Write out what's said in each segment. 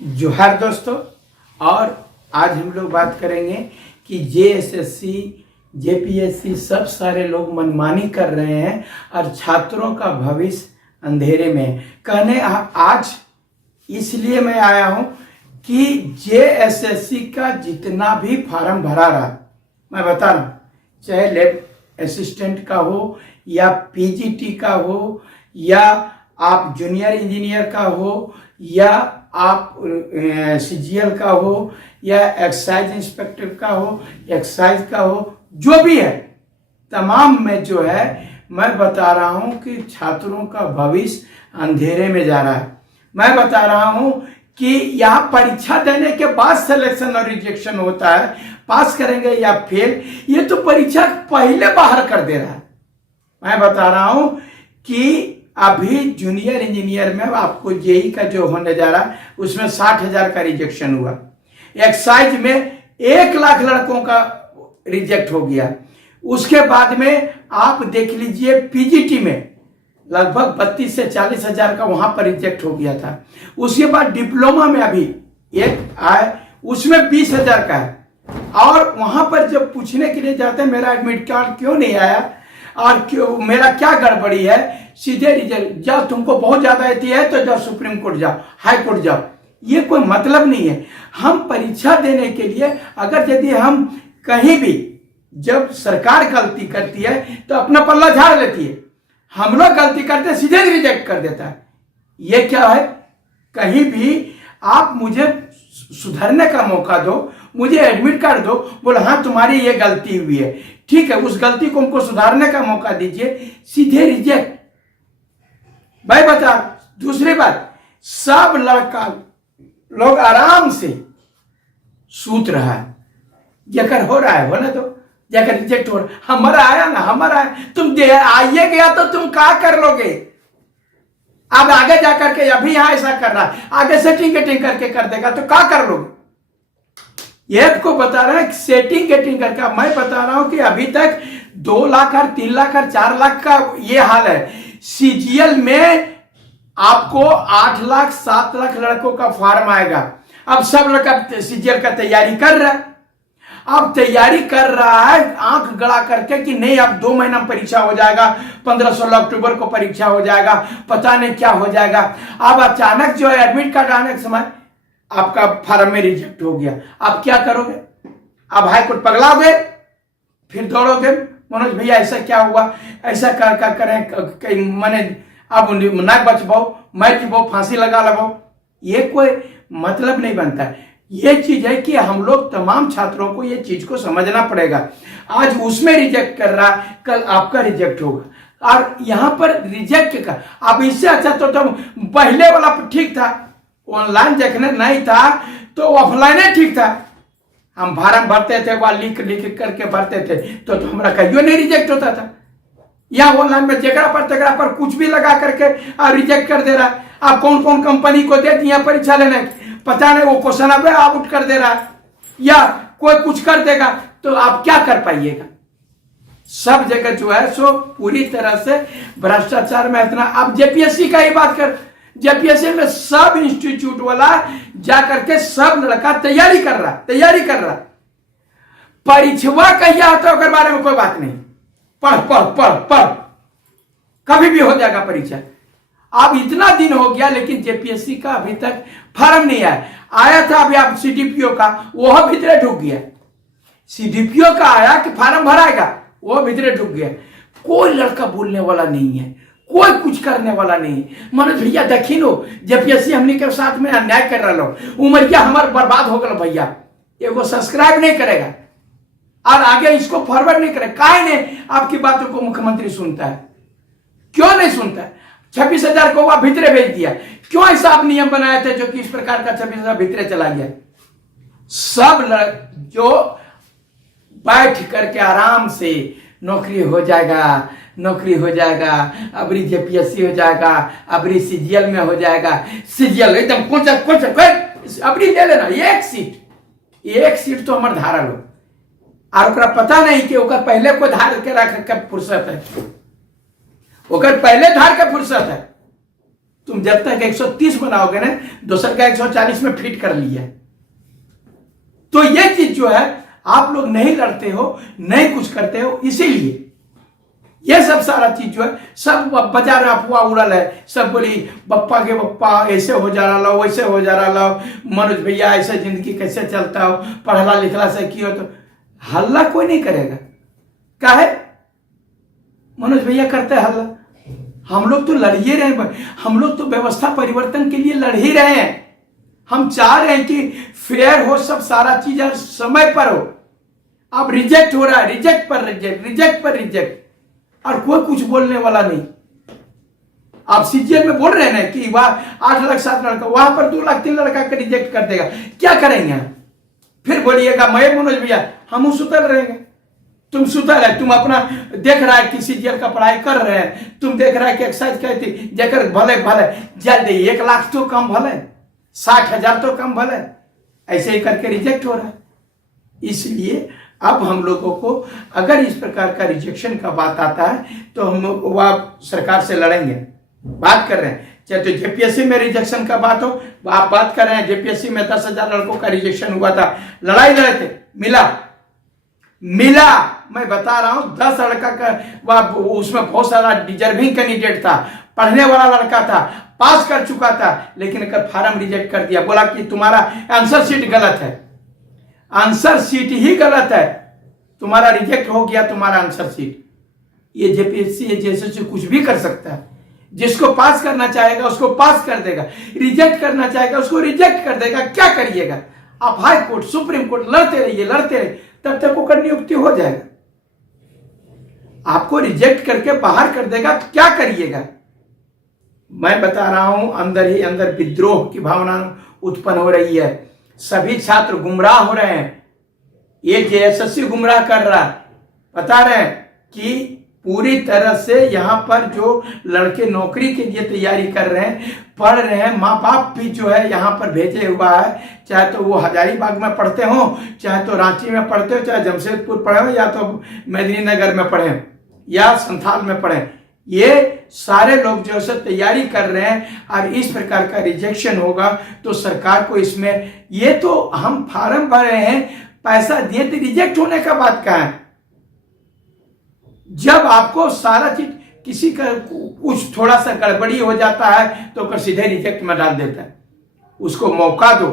जोहार दोस्तों। और आज हम लोग बात करेंगे कि जेएसएससी जेपीएससी सब सारे लोग मनमानी कर रहे हैं और छात्रों का भविष्य अंधेरे में है। कहने आज इसलिए मैं आया हूं कि जेएसएससी का जितना भी फॉर्म भरा रहा, मैं बता रहा हूं, चाहे लैब असिस्टेंट का हो या पीजीटी का हो या आप जूनियर इंजीनियर का हो या आप सीजीएल का हो या एक्साइज इंस्पेक्टर का हो, एक्साइज का हो, जो भी है, तमाम में जो है मैं बता रहा हूं कि छात्रों का भविष्य अंधेरे में जा रहा है। मैं बता रहा हूं कि यहाँ परीक्षा देने के बाद सिलेक्शन और रिजेक्शन होता है, पास करेंगे या फेल, ये तो परीक्षा पहले बाहर कर दे रहा है। मैं बता रहा हूं कि अभी जूनियर इंजीनियर में आपको जेई का जो होने जा रहा है उसमें 60,000 का रिजेक्शन हुआ। एक्साइज में 1,00,000 लड़कों का रिजेक्ट हो गया। उसके बाद में आप देख लीजिए पीजीटी में लगभग 32 से 40,000 का वहां पर रिजेक्ट हो गया था। उसके बाद डिप्लोमा में अभी एक आए, उसमें 20,000 का है। और वहां पर जब पूछने के लिए जाते हैं मेरा एडमिट कार्ड क्यों नहीं आया और क्यों, मेरा क्या गड़बड़ी है, सीधे रिजल्ट जाओ, तुमको बहुत ज्यादा आती है तो जाओ सुप्रीम कोर्ट जाओ, हाई कोर्ट जाओ। ये कोई मतलब नहीं है। हम परीक्षा देने के लिए अगर यदि हम कहीं भी, जब सरकार गलती करती है तो अपना पल्ला झाड़ लेती है, हम लोग गलती करते हैं सीधे रिजेक्ट कर देता है। ये क्या है? कहीं भी आप मुझे सुधरने का मौका दो, मुझे एडमिट कार्ड दो, बोले हाँ तुम्हारी ये गलती हुई है, ठीक है, उस गलती को हमको सुधारने का मौका दीजिए, सीधे रिजेक्ट। भाई बता, दूसरी बात, सब लड़का लोग आराम से सूत रहा है, जकर हो रहा है होने दो, जकर रिजेक्ट हो रहा है, हमारा आया ना, हमारा आया, तुम दे आइए गया तो तुम क्या कर लोगे? अब आगे जाकर के अभी यहां ऐसा कर रहा है, आगे सेटिंग गेटिंग करके कर देगा तो क्या कर लोगे? ये आपको बता रहे हैं सेटिंग गेटिंग करके। मैं बता रहा हूं कि अभी तक 2 लाख और 3 लाख और 4 लाख का ये हाल है। सीजीएल में आपको 8 लाख 7 लाख लड़कों का फॉर्म आएगा। अब सब लड़का सीजीएल का तैयारी कर रहा है, अब तैयारी कर रहा है आंख गड़ा करके कि नहीं अब 2 महीना परीक्षा हो जाएगा, 15-16 अक्टूबर को परीक्षा हो जाएगा, पता नहीं क्या हो जाएगा। अब अचानक जो है एडमिट कार्ड आने के समय आपका फॉर्म में रिजेक्ट हो गया। अब क्या करोगे? अब हाई कोर्ट पगलाओगे, फिर दौड़ोगे, मनोज भैया ऐसा क्या हुआ, ऐसा करें मैंने अब नाक बचवाओ, मर जीवो, फांसी लगा लगाओ। ये कोई मतलब नहीं बनता है। ये चीज है कि हम लोग तमाम छात्रों को ये चीज को समझना पड़ेगा। आज उसमें रिजेक्ट कर रहा, कल आपका रिजेक्ट होगा। और यहां पर रिजेक्ट का अब इससे अच्छा तो पहले वाला ठीक था, ऑनलाइन देखने नहीं था तो ऑफलाइन ठीक था। हम फॉर्म भरते थे, वह लिख लिख करके भरते थे तो हमारा कहियो नहीं रिजेक्ट होता था। या ऑनलाइन में जगह पर कुछ भी लगा करके रिजेक्ट कर दे रहा है। आप कौन कौन कंपनी को देती है परीक्षा लेने, पता नहीं, वो क्वेश्चन अब आउट कर दे रहा है या कोई कुछ कर देगा, तो आप क्या कर पाइएगा? सब जगह जो है सो पूरी तरह से भ्रष्टाचार में इतना। अब जेपीएससी का ही बात कर, जेपीएससी में सब इंस्टीट्यूट वाला जाकर के सब लड़का तैयारी कर रहा। परीक्षा कहिया होता है बारे में कोई बात नहीं, पढ़ कभी भी हो जाएगा परीक्षा। अब इतना दिन हो गया लेकिन जेपीएससी का अभी तक फॉर्म नहीं आया था। अभी आप सीडीपीओ का वो भीतरे ढुक गया, सीडीपीओ का आया कि फॉर्म भराएगा, वो भीतरे ढुक गया। कोई लड़का बोलने वाला नहीं है, कोई कुछ करने वाला नहीं। मनोज भैया देखी लो, जेपीएससी हमने के साथ में अन्याय कर रहा लो, उमरिया हमारा बर्बाद हो गया भैया, एगो सब्सक्राइब नहीं करेगा और आगे इसको फॉरवर्ड नहीं करेगा। काहे ने आपकी बातों को मुख्यमंत्री सुनता है? क्यों नहीं सुनता है? 26,000 को वह भीतरे भेज दिया। क्यों ऐसा आप नियम बनाए थे जो कि इस प्रकार का 26,000 भीतरे चला गया? सब जो बैठ करके आराम से नौकरी हो जाएगा, अबरी जेपीएससी हो जाएगा, अबरी सीजीएल में हो जाएगा, सीजीएल एकदम कुछ अबरी ले लेना, एक सीट तो हमारे धारा लो। और पता नहीं कि ओकर पहले को धार के रख के फुर्सत है, ओकर पहले धार के फुर्सत है। तुम जब तक 130 बनाओगे ना, दूसर का 140 में फिट कर लिया। तो ये चीज जो है आप लोग नहीं लड़ते हो, नहीं कुछ करते हो, इसीलिए ये सब सारा चीज जो है सब बाजार में अफवाह उड़ल है। सब बोली बप्पा के बप्पा ऐसे हो जा रहा हो, वैसे हो जा रहा हो, मनोज भैया ऐसे जिंदगी कैसे चलता हो, पढ़ला लिखला से की हो। तो हल्ला कोई नहीं करेगा, काहे मनोज भैया करते हैं हल्ला? हम लोग तो लड़ ही रहे हैं, हम लोग तो व्यवस्था परिवर्तन के लिए लड़ ही रहे हैं। हम चाह रहे हैं कि फेयर हो सब सारा चीज और समय पर हो। अब रिजेक्ट हो रहा है, रिजेक्ट पर रिजेक्ट, रिजेक्ट पर रिजेक्ट, और कोई कुछ बोलने वाला नहीं। आप सीजीएल में बोल रहे हैं ना कि वह 8 लाख 7 लड़का, वहां पर 2 लाख 3 लड़का का रिजेक्ट कर देगा, क्या करेंगे? फिर बोलिएगा मैं मनोज भैया हम सुतल रहेंगे। तुम सुतल है, तुम अपना देख रहा है कि सीजीएल का पढ़ाई कर रहे हैं, तुम देख रहा है कि एक्सरसाइज कहती जकर भले भले जल्दी 1 लाख तो कम भले, 60,000 तो कम भले, ऐसे ही करके रिजेक्ट हो रहा है। इसलिए अब हम लोगों को अगर इस प्रकार का रिजेक्शन का बात आता है तो हम वह सरकार से लड़ेंगे। बात कर रहे हैं चाहे तो जेपीएससी में रिजेक्शन का बात हो, आप बात कर रहे हैं जेपीएससी में 10,000 लड़कों का रिजेक्शन हुआ था, लड़ाई लड़े थे, मिला मैं बता रहा हूं 10 लड़का का, उसमें बहुत सारा डिजर्विंग कैंडिडेट था, पढ़ने वाला लड़का था, पास कर चुका था, लेकिन अगर फॉर्म रिजेक्ट कर दिया, बोला कि तुम्हारा आंसर शीट गलत है। आंसर शीट ही गलत है, तुम्हारा रिजेक्ट हो गया तुम्हारा आंसर शीट। ये जेपीएससी जैसे कुछ भी कर सकता है, जिसको पास करना चाहेगा उसको पास कर देगा, रिजेक्ट करना चाहेगा उसको रिजेक्ट कर देगा। क्या करिएगा आप? हाई कोर्ट सुप्रीम कोर्ट लड़ते रहिए, लड़ते रहिए, तब तक वो नियुक्ति हो जाएगा। आपको रिजेक्ट करके बाहर कर देगा तो क्या करिएगा? मैं बता रहा हूं अंदर ही अंदर विद्रोह की भावना उत्पन्न हो रही है, सभी छात्र गुमराह हो रहे हैं। ये जेएसएससी गुमराह कर रहा है, बता रहे हैं कि पूरी तरह से यहां पर जो लड़के नौकरी के लिए तैयारी कर रहे हैं, पढ़ रहे हैं, माँ बाप भी जो है यहां पर भेजे हुआ है, चाहे तो वो हजारीबाग में पढ़ते हो, चाहे तो रांची में पढ़ते हो, चाहे जमशेदपुर पढ़े हो, या तो मेदिनीनगर में पढ़े या संथाल में पढ़े, ये सारे लोग जो है तैयारी कर रहे हैं। और इस प्रकार का रिजेक्शन होगा तो सरकार को इसमें, ये तो हम फार्म भरे हैं, पैसा दिए, तो रिजेक्ट होने का बात कहां है? जब आपको सारा चीज किसी का कुछ थोड़ा सा गड़बड़ी हो जाता है तो सीधे रिजेक्ट में डाल देता है। उसको मौका दो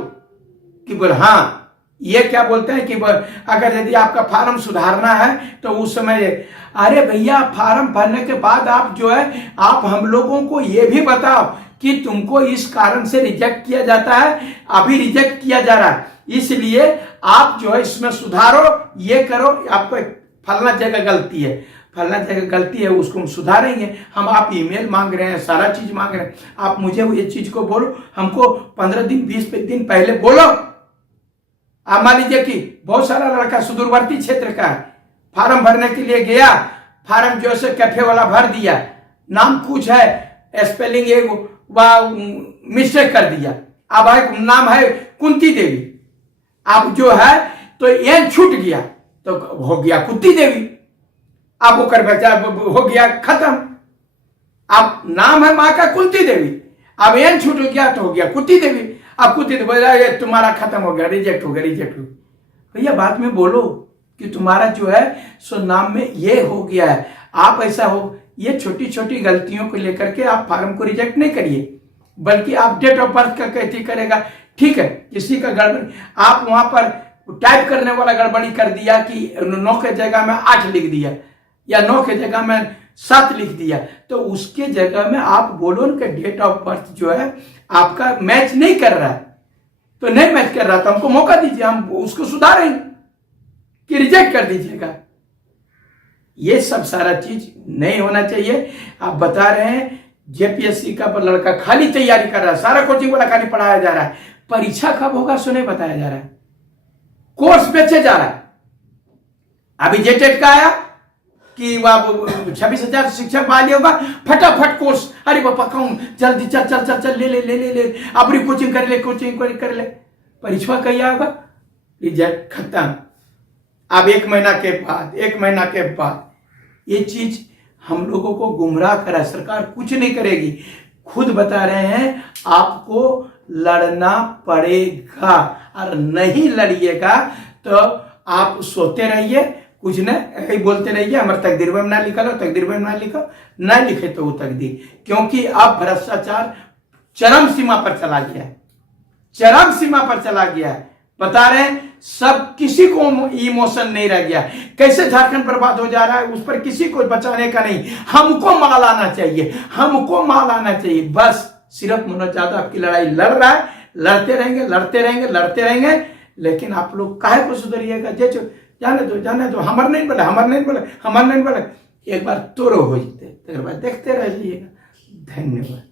कि बोल हाँ, ये क्या बोलते हैं कि अगर यदि आपका फार्म सुधारना है तो उस समय, अरे भैया फार्म भरने के बाद आप जो है आप हम लोगों को ये भी बताओ कि तुमको इस कारण से रिजेक्ट किया जाता है, अभी रिजेक्ट किया जा रहा है, इसलिए आप जो है इसमें सुधारो, ये करो, आपको फलना जगह गलती है, फलना जगह गलती है, उसको हम सुधारेंगे। हम आप ईमेल मांग रहे हैं, सारा चीज मांग रहे हैं, आप मुझे ये चीज को बोलो, हमको 15 दिन 20 दिन पहले बोलो। आप मान लीजिए कि बहुत सारा लड़का सुदूरवर्ती क्षेत्र का है, फार्म भरने के लिए गया, फार्म जो है कैफे वाला भर दिया, नाम कुछ है, स्पेलिंग एक मिस्टेक कर दिया, अब है नाम है कुंती देवी, अब जो है तो एन छूट गया तो हो गया कुंती देवी, अब वो कर बचा हो गया खत्म। अब नाम है मां का कुंती देवी, अब एन छूट गया तो हो गया कुंती देवी, अब कुंती देवी तुम्हारा खत्म हो गया, रिजेक्ट हो गया, रिजेक्ट हो गया। भैया बाद में बोलो कि तुम्हारा जो है सो नाम में ये हो गया है, आप ऐसा हो, ये छोटी छोटी गलतियों को लेकर के आप फार्म को रिजेक्ट नहीं करिए, बल्कि आप डेट ऑफ बर्थ का कैसे करेगा, ठीक है, किसी का गड़बड़ी, आप वहां पर टाइप करने वाला गड़बड़ी कर दिया कि 9 के जगह में 8 लिख दिया या 9 के जगह में 7 लिख दिया, तो उसके जगह में आप बोलो उनका डेट ऑफ बर्थ जो है आपका मैच नहीं कर रहा है, तो नहीं मैच कर रहा, तो हमको मौका दीजिए, हम उसको सुधारेंगे कि रिजेक्ट कर दीजिएगा। ये सब सारा चीज नहीं होना चाहिए। आप बता रहे हैं जेपीएससी का पर लड़का खाली तैयारी कर रहा है, सारा कोचिंग वाला खाली पढ़ाया जा रहा है, परीक्षा कब होगा सो नहीं बताया जा रहा है, कोर्स बेचे जा रहा है। अभी जेटेट का आया कि 26,000 शिक्षक बहाली होगा, फटाफट कोर्स, अरे बापा कौन जल्दी चल चल चल चल ले ले ले ले ले, अपनी कोचिंग कर ले, कोचिंग कर ले, परीक्षा कहिया होगा, रिजल्ट खत्म। अब 1 महीना के बाद ये चीज हम लोगों को गुमराह करा, सरकार कुछ नहीं करेगी, खुद बता रहे हैं आपको लड़ना पड़ेगा, और नहीं लड़िएगा तो आप सोते रहिए, कुछ न यही बोलते रहिए हमारे तकदीर में ना लिखा लो, तकदीर में ना लिखो, ना लिखे तो वो तकदीर। क्योंकि अब भ्रष्टाचार चरम सीमा पर चला गया है, चरम सीमा पर चला गया है। बता रहे हैं सब, किसी को इमोशन नहीं रह गया। कैसे झारखंड बर्बाद हो जा रहा है उस पर किसी को बचाने का नहीं। हमको माल आना चाहिए, हमको माल आना चाहिए। बस सिर्फ मनोज यादव की लड़ाई लड़ रहा है, लड़ते रहेंगे, लड़ते रहेंगे, लड़ते रहेंगे। लेकिन आप लोग काहे को सुधरिएगा? जाने दो, जाने दो, हमार नहीं बोले, हमार नहीं बोले, हमार नहीं बोले। एक बार तोरो हो जाते, देखते रहिएगा। धन्यवाद।